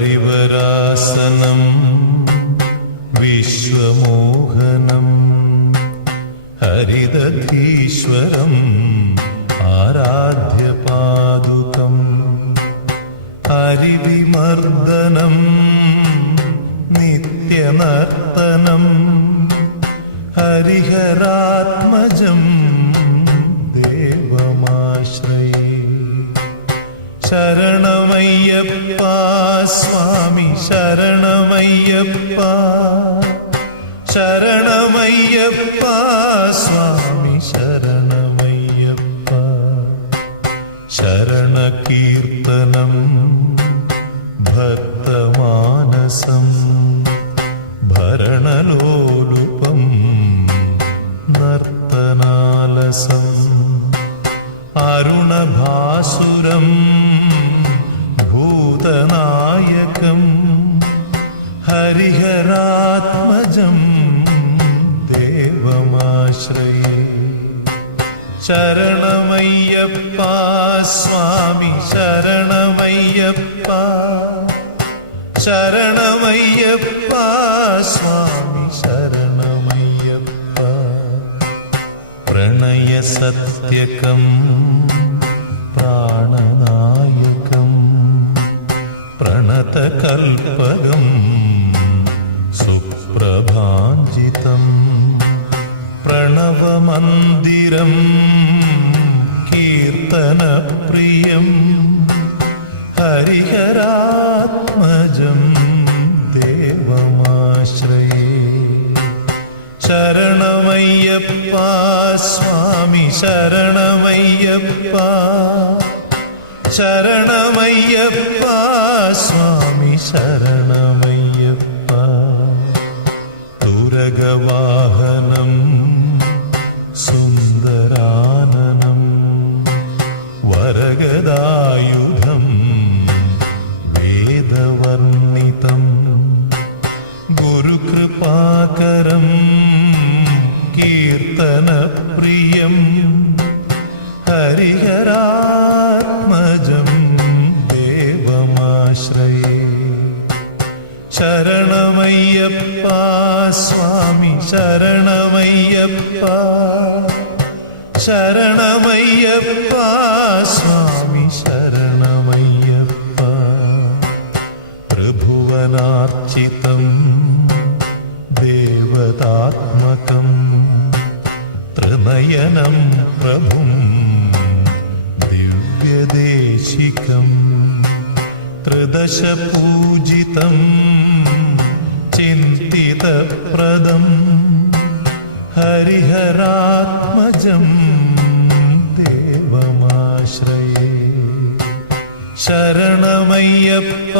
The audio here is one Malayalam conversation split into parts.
ഹരിവരാസനം വിശ്വമോഹനം ഹരിദധീശ്വരം ആരാധ്യപാദുകം ഹരിവിമർദ്ദനം നിത്യനർത്തനം ഹരിഹരാത്മജം ദേവമാശ്രയേ. ശരണമയ്യപ്പ സ്വാമി ശരണമയ്യപ്പ ശരണമയ്യപ്പ സ്വാമി ശരണമയ്യപ്പ. ശരണകീർത്തനം ഭക്തമാനസം ഭരണലോലുപം നർത്തനാലസം അരുണഭാസുരം ഭൂതനായകം ഹരിഹരാത്മജം ദേവമാശ്രയേ. ശരണമയ്യപ്പ സ്വാമി ശരണമയ്യപ്പ ശരണമയ്യപ്പ സ്വാമി ശരണമയ്യപ്പ. പ്രണയസത്യകം പ്രാണനായകം പ്രണതകൽപകം സുപ്രഭാഞ്ജിതം പ്രണവമന്ദിരം കീർത്തനപ്രിയം ഹരിഹരാത്മജം ദേവമാശ്രയേ. ശരണമയ്യപ്പ സ്വാമി ശരണമയ്യപ്പ ശരണമയ്യപ്പ സ്വാമി ശരണമയ്യപ്പ. തുരഗവാഹനം സുന്ദരാനനം വരഗദായുധം വേദവർണിതം ഗുരുകൃപാകരം കീർത്തനപ്രിയം ഹരിഹരാത്മജം ദേവമാശ്രയേ. ശരണമയ്യപ്പ സ്വാമി ശരണമയ്യപ്പ ശരണമയ്യപ്പ സ്വാമി ശരണമയ്യപ്പ. ത്രിഭുവനാർച്ചിതം ദേവതാത്മകം ത്രിനയനം പ്രഭും ദിവ്യദേശികം ത്രിദശപൂജിതം ചിന്തിതപ്രദം ഹരിഹരാത്മജം ദേവമാശ്രയേ. ശരണമയ്യപ്പ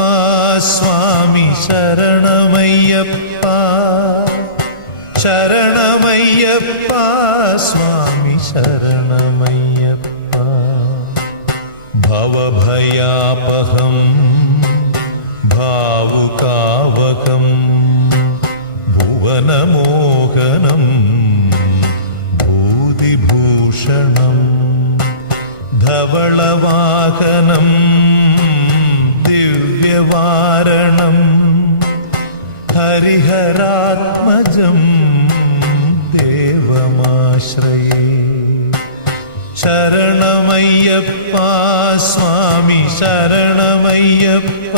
സ്വാമി ശരണമയ്യപ്പ ശരണമയ്യപ്പ സ്വാമി ശരണമയ്യപ്പ. ഭവഭയാപഹം ഭാവുകാവകം ഭുവനമോഹനം ഭൂതിഭൂഷണം ധവളവാഹനം ദിവ്യവാരണം ഹരിഹരാത്മജം ദേവമാശ്രയേ. ശരണമയ്യപ്പ സ്വാമി ശരണമയ്യപ്പ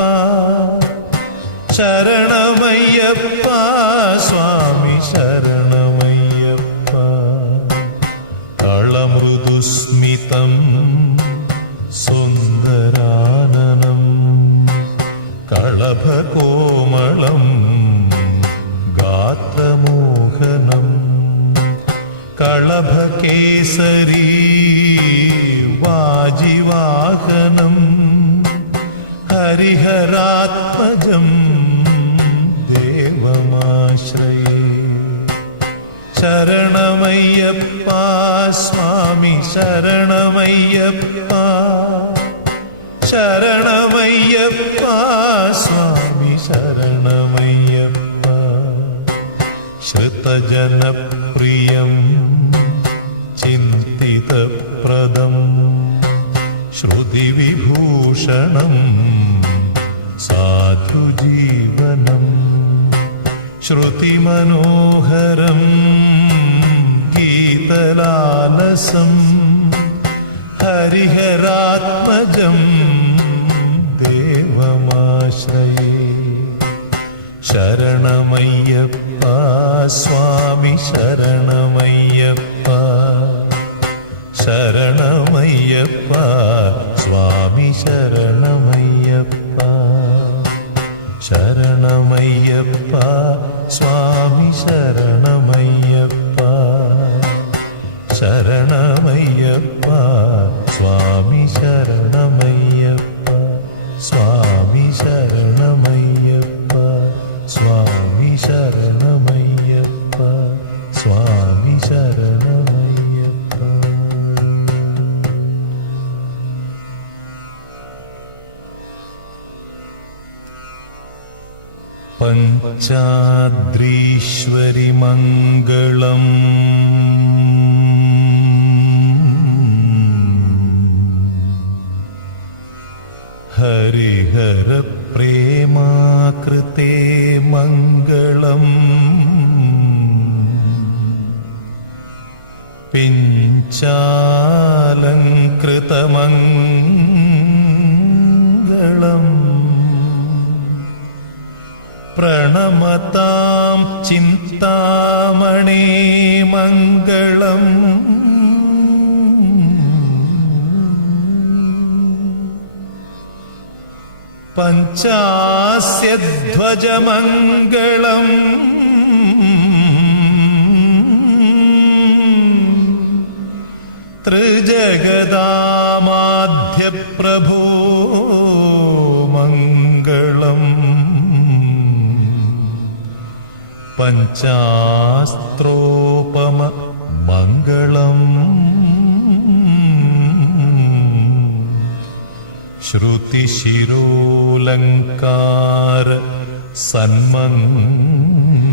ശരണമയ്യപ്പ സ്വാമി ശരണമയ്യപ്പ. കളമൃദുസ്മിതം സുന്ദരാനനം കളഭകോമളം ഗാത്രമോഹനം കളഭകേസരീ വാജിവാഹനം ഹരിഹരാത്മജം ദേവമാശ്രയേ. ശരണമയ്യപ്പ സ്വാമി ശരണമയ്യപ്പ ശരണമയ്യപ്പ സ്വാമി ശരണമയ്യപ്പ. ശ്രുതജനപ്രിയം ചിന്തിതപ്രദം ശ്രുതിവിഭൂഷണം സാധു ശ്രുതിമനോഹരം ഗീതലാലസം ഹരിഹരാത്മജം ദേവമാശ്രയേ. ശരണമയ്യപ്പ സ്വാമി ശരണമയ്യപ്പ, ശരണമയ്യപ്പ സ്വാമി ശരണമയ്യപ്പ, ശരണമയ്യപ്പ സ്വാമി ശരണമയ്യപ്പ, ശരണമയ്യപ്പ സ്വാമി ശരണമയ്യപ്പ, സ്വാമി ശരണമയ്യപ്പ, സ്വാമി ശരണമയ്യപ്പ, സ്വാമി ശരണമയ്യപ്പ. പഞ്ചാദ്രീശ്വരി മംഗളം ഹരിഹര പ്രേമാകൃതേ മംഗളം പിഞ്ചാലങ്കൃതമംഗളം പ്രണമതാം ചിന്താമണേ മംഗളം പഞ്ചാസ്യധ്വജമംഗളം ത്രിജഗദാമാധ്യപ്രഭോ മംഗളം പഞ്ചാസ്ത്രോപമ മംഗളം ശ്രുതിശിരോലങ്കാര സന്മംഗളം